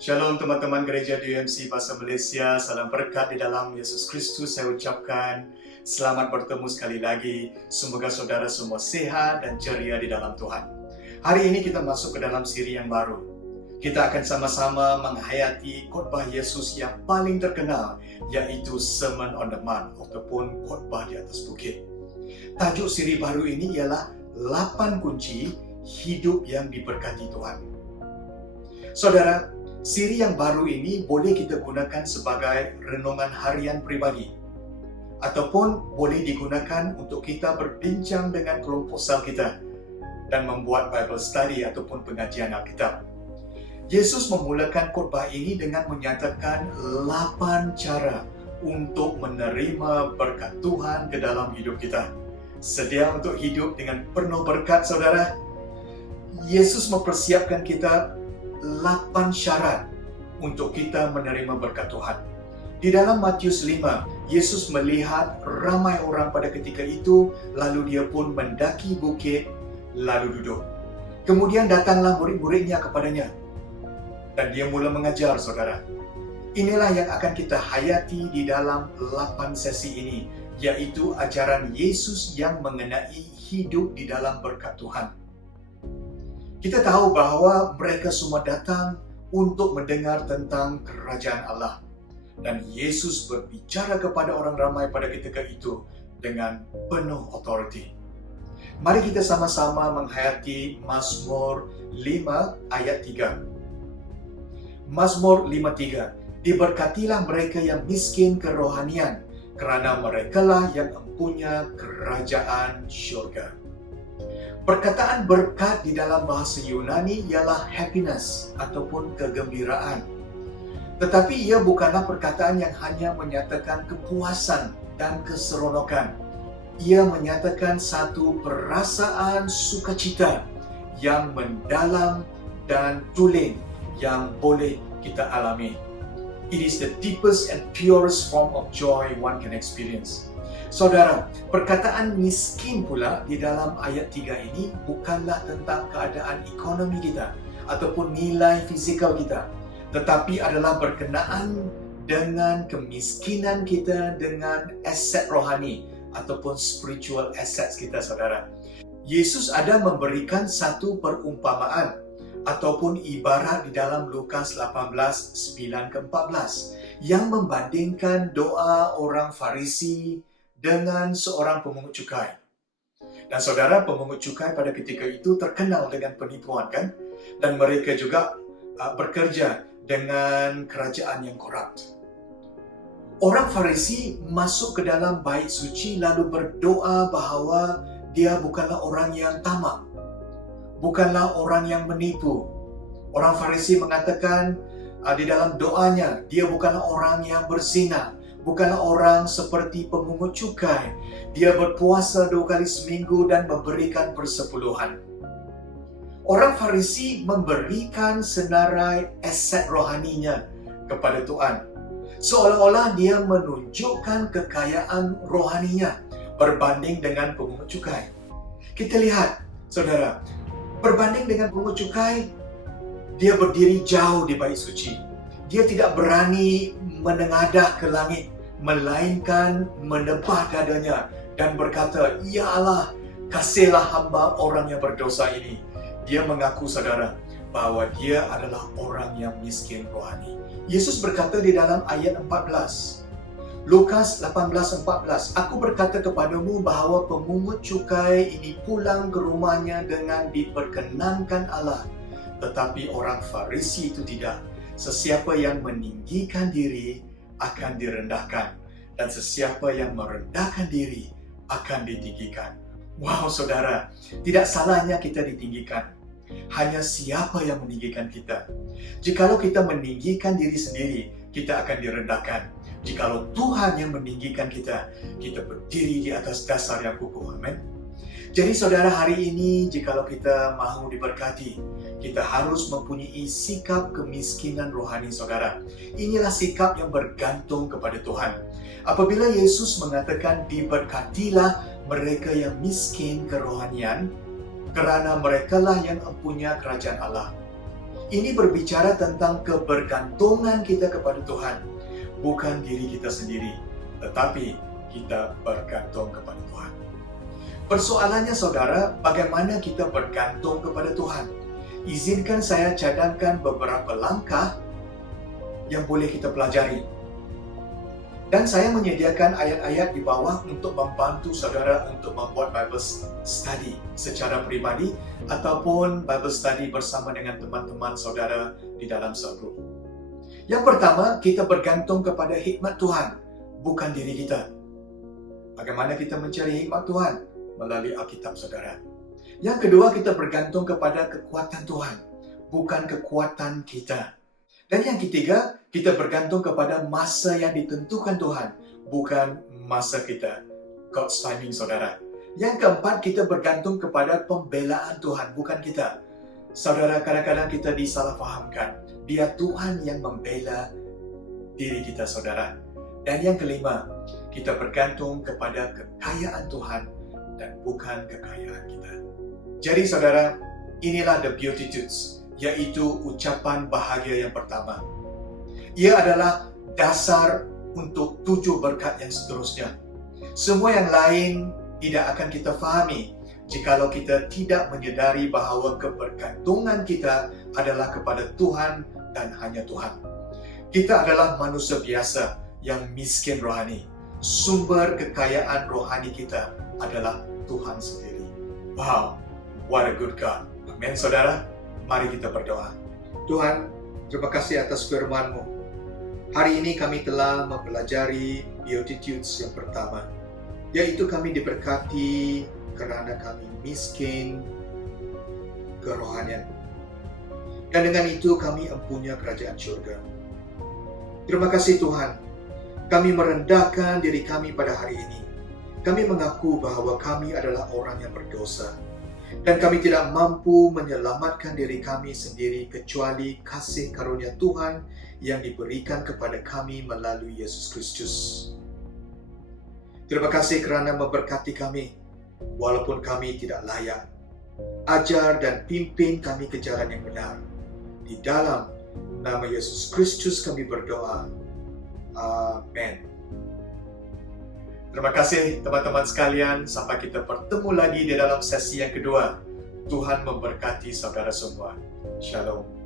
Shalom teman-teman gereja DMC Bahasa Malaysia, salam berkat di dalam Yesus Kristus. Saya ucapkan selamat bertemu sekali lagi. Semoga saudara semua sehat dan ceria di dalam Tuhan. Hari ini kita masuk ke dalam siri yang baru. Kita akan sama-sama menghayati khotbah Yesus yang paling terkenal, yaitu Sermon on the Mount ataupun khotbah di atas bukit. Tajuk siri baru ini ialah 8 kunci hidup yang diberkati Tuhan. Saudara, siri yang baru ini boleh kita gunakan sebagai renungan harian pribadi ataupun boleh digunakan untuk kita berbincang dengan kelompok sel kita dan membuat Bible study ataupun pengajian Alkitab. Yesus memulakan khotbah ini dengan menyatakan 8 cara untuk menerima berkat Tuhan ke dalam hidup kita. Sedia untuk hidup dengan penuh berkat, saudara? Yesus mempersiapkan kita 8 syarat untuk kita menerima berkat Tuhan. Di dalam Matius 5, Yesus melihat ramai orang pada ketika itu, lalu dia pun mendaki bukit, lalu duduk. Kemudian datanglah murid-muridnya kepadanya, dan dia mula mengajar, saudara. Inilah yang akan kita hayati di dalam 8 sesi ini, yaitu ajaran Yesus yang mengenai hidup di dalam berkat Tuhan. Kita tahu bahawa mereka semua datang untuk mendengar tentang kerajaan Allah. Dan Yesus berbicara kepada orang ramai pada ketika itu dengan penuh otoriti. Mari kita sama-sama menghayati Mazmur 5 ayat 3. Mazmur 5:3. Diberkatilah mereka yang miskin kerohanian, kerana merekalah yang mempunyai kerajaan syurga. Perkataan berkat di dalam bahasa Yunani ialah happiness ataupun kegembiraan. Tetapi ia bukanlah perkataan yang hanya menyatakan kepuasan dan keseronokan. Ia menyatakan satu perasaan sukacita yang mendalam dan tulen yang boleh kita alami. It is the deepest and purest form of joy one can experience. Saudara, perkataan miskin pula di dalam ayat 3 ini bukanlah tentang keadaan ekonomi kita ataupun nilai fizikal kita, tetapi adalah berkenaan dengan kemiskinan kita dengan aset rohani ataupun spiritual assets kita, saudara. Yesus ada memberikan satu perumpamaan ataupun ibarat di dalam Lukas 18:9-14 yang membandingkan doa orang Farisi dengan seorang pemungut cukai. Dan saudara, pemungut cukai pada ketika itu terkenal dengan penipuan, kan? Dan mereka juga bekerja dengan kerajaan yang korup. Orang Farisi masuk ke dalam bait suci lalu berdoa bahawa dia bukanlah orang yang tamak, bukanlah orang yang menipu. Orang Farisi mengatakan di dalam doanya, dia bukanlah orang yang berzina, bukanlah orang seperti pemungut cukai. Dia berpuasa 2 kali seminggu dan memberikan persepuluhan. Orang Farisi memberikan senarai aset rohaninya kepada Tuhan. Seolah-olah dia menunjukkan kekayaan rohaninya berbanding dengan pemungut cukai. Kita lihat, saudara, berbanding dengan pemungut cukai, dia berdiri jauh di bait suci. Dia tidak berani menengadah ke langit, melainkan menebah dadanya dan berkata, "Ya Allah, kasihlah hamba orang yang berdosa ini." Dia mengaku, saudara, bahwa dia adalah orang yang miskin rohani. Yesus berkata di dalam ayat 14, Lukas 18:14, "Aku berkata kepadamu bahawa pemungut cukai ini pulang ke rumahnya dengan diperkenankan Allah, tetapi orang Farisi itu tidak. Sesiapa yang meninggikan diri akan direndahkan, dan sesiapa yang merendahkan diri akan ditinggikan." Wow, saudara, tidak salahnya kita ditinggikan. Hanya siapa yang meninggikan kita. Jikalau kita meninggikan diri sendiri, kita akan direndahkan. Jikalau Tuhan yang meninggikan kita, kita berdiri di atas dasar yang kukuh. Amin. Jadi saudara, hari ini jikalau kita mahu diberkati, kita harus mempunyai sikap kemiskinan rohani, saudara. Inilah sikap yang bergantung kepada Tuhan. Apabila Yesus mengatakan diberkatilah mereka yang miskin kerohanian, kerana merekalah yang mempunyai kerajaan Allah. Ini berbicara tentang kebergantungan kita kepada Tuhan. Bukan diri kita sendiri, tetapi kita bergantung kepada Tuhan. Persoalannya saudara, bagaimana kita bergantung kepada Tuhan? Izinkan saya cadangkan beberapa langkah yang boleh kita pelajari. Dan saya menyediakan ayat-ayat di bawah untuk membantu saudara untuk membuat Bible study secara pribadi ataupun Bible study bersama dengan teman-teman saudara di dalam cell group. Yang pertama, kita bergantung kepada hikmat Tuhan, bukan diri kita. Bagaimana kita mencari hikmat Tuhan? Melalui Alkitab saudara. Yang kedua, kita bergantung kepada kekuatan Tuhan, bukan kekuatan kita. Dan yang ketiga, kita bergantung kepada masa yang ditentukan Tuhan, bukan masa kita. God's timing, saudara. Yang keempat, kita bergantung kepada pembelaan Tuhan, bukan kita. Saudara, kadang-kadang kita disalahfahamkan. Biar Tuhan yang membela diri kita, saudara. Dan yang kelima, kita bergantung kepada kekayaan Tuhan dan bukan kekayaan kita. Jadi, saudara, inilah the Beatitudes, yaitu ucapan bahagia yang pertama. Ia adalah dasar untuk 7 berkat yang seterusnya. Semua yang lain tidak akan kita fahami jikalau kita tidak menyadari bahawa kebergantungan kita adalah kepada Tuhan dan hanya Tuhan. Kita adalah manusia biasa yang miskin rohani. Sumber kekayaan rohani kita adalah Tuhan sendiri. Wow, what a good God. Amin, saudara. Mari kita berdoa. Tuhan, terima kasih atas firman-Mu. Hari ini kami telah mempelajari Beatitudes yang pertama, yaitu kami diberkati kerana kami miskin kerohanian. Dan dengan itu kami empunya kerajaan syurga. Terima kasih Tuhan. Kami merendahkan diri kami pada hari ini. Kami mengaku bahawa kami adalah orang yang berdosa. Dan kami tidak mampu menyelamatkan diri kami sendiri kecuali kasih karunia Tuhan yang diberikan kepada kami melalui Yesus Kristus. Terima kasih kerana memberkati kami, walaupun kami tidak layak. Ajar dan pimpin kami ke jalan yang benar. Di dalam nama Yesus Kristus kami berdoa. Amin. Terima kasih teman-teman sekalian. Sampai kita bertemu lagi di dalam sesi yang kedua. Tuhan memberkati saudara semua. Shalom.